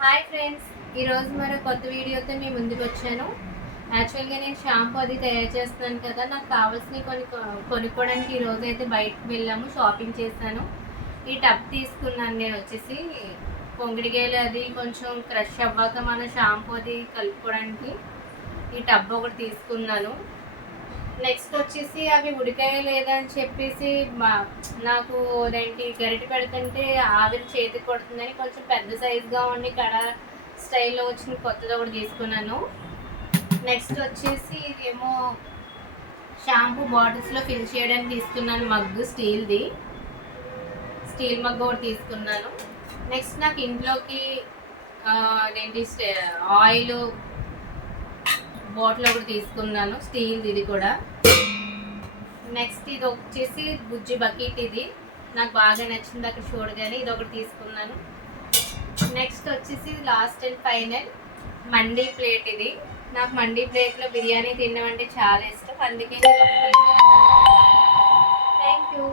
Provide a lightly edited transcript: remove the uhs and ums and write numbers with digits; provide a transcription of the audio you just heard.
Hi friends, ఈరోజు మరో కొత్త వీడియోతో మీ ముందుకు వచ్చాను. యాక్చువల్గా నేను షాంపూ అది తయారు చేస్తున్నాను కదా, నాకు కావాల్సినవి కొనుక్కోవడానికి ఈరోజు అయితే బయటకు వెళ్ళాము, షాపింగ్ చేశాను. ఈ టబ్ తీసుకున్నాను. నేను వచ్చేసి పొంగిడికాయలు అది కొంచెం క్రష్ అవ్వాక మన షాంపూ అది కలుపుకోవడానికి ఈ టబ్ ఒకటి తీసుకున్నాను. నెక్స్ట్ వచ్చేసి అవి ఉడికాయ లేదని చెప్పేసి నాకు అదేంటి గరిటె పెడుతుంటే ఆవిరి చేతికి కొడుతుందని కొంచెం పెద్ద సైజుగా ఉండి కడ స్టైల్లో వచ్చిన కొత్తది ఒకటి తీసుకున్నాను. నెక్స్ట్ వచ్చేసి ఇదేమో షాంపూ బాటిల్స్లో ఫిల్ చేయడానికి తీసుకున్నాను. మగ్గు స్టీల్ మగ్గు ఒకటి తీసుకున్నాను. నెక్స్ట్ నాకు ఇంట్లోకి అదేంటి ఆయిల్ బాటిల్ ఒకటి తీసుకున్నాను, స్టీల్ ఇది కూడా. నెక్స్ట్ ఇది వచ్చేసి బుజ్జి బకెట్, ఇది నాకు బాగా నచ్చింది అక్కడ చూడగానే ఇది ఒకటి తీసుకున్నాను. నెక్స్ట్ వచ్చేసి last and final mandi plate. ఇది నాకు మండీ ప్లేట్లో బిర్యానీ తినడం అంటే చాలా ఇష్టం, అందుకే థ్యాంక్ యూ.